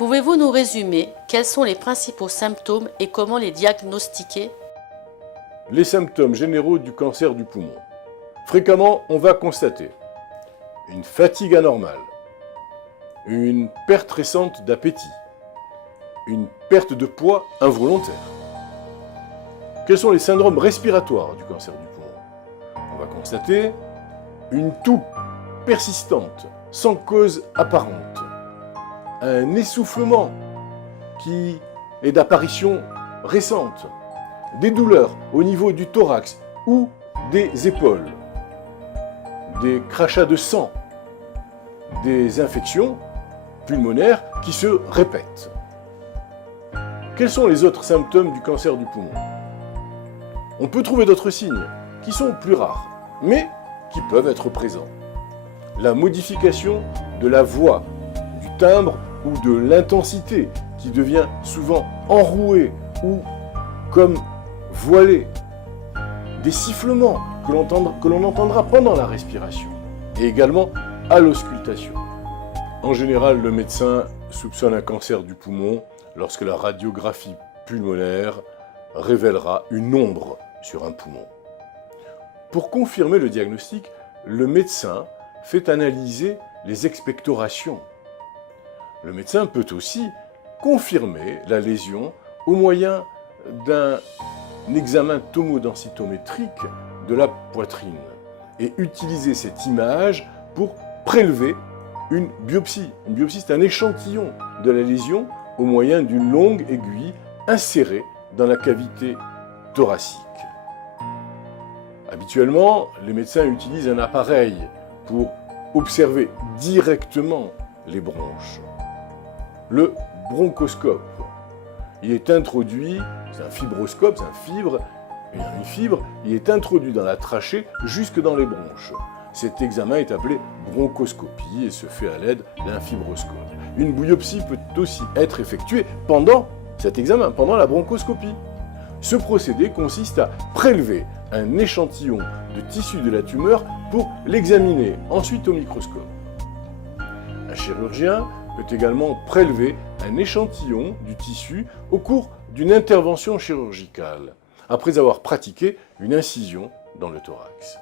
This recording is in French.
Pouvez-vous nous résumer quels sont les principaux symptômes et comment les diagnostiquer? Les symptômes généraux du cancer du poumon. Fréquemment, on va constater une fatigue anormale, une perte récente d'appétit, une perte de poids involontaire. Quels sont les syndromes respiratoires du cancer du poumon? On va constater une toux persistante, sans cause apparente, un essoufflement qui est d'apparition récente, des douleurs au niveau du thorax ou des épaules, des crachats de sang, des infections pulmonaires qui se répètent. Quels sont les autres symptômes du cancer du poumon? On peut trouver d'autres signes qui sont plus rares, mais qui peuvent être présents. La modification de la voix, du timbre ou de l'intensité qui devient souvent enrouée ou comme voilée. Des sifflements que l'on entendra pendant la respiration et également à l'auscultation. En général, le médecin soupçonne un cancer du poumon lorsque la radiographie pulmonaire révélera une ombre sur un poumon. Pour confirmer le diagnostic, le médecin fait analyser les expectorations. Le médecin peut aussi confirmer la lésion au moyen d'un examen tomodensitométrique de la poitrine et utiliser cette image pour prélever une biopsie. Une biopsie, c'est un échantillon de la lésion au moyen d'une longue aiguille insérée dans la cavité thoracique. Habituellement, les médecins utilisent un appareil pour observer directement les bronches. Le bronchoscope. Il est introduit, c'est un fibroscope, c'est une fibre, il est introduit dans la trachée jusque dans les bronches. Cet examen est appelé bronchoscopie et se fait à l'aide d'un fibroscope. Une biopsie peut aussi être effectuée pendant cet examen, pendant la bronchoscopie. Ce procédé consiste à prélever un échantillon de tissu de la tumeur pour l'examiner ensuite au microscope. Un chirurgien peut également prélever un échantillon du tissu au cours d'une intervention chirurgicale, après avoir pratiqué une incision dans le thorax.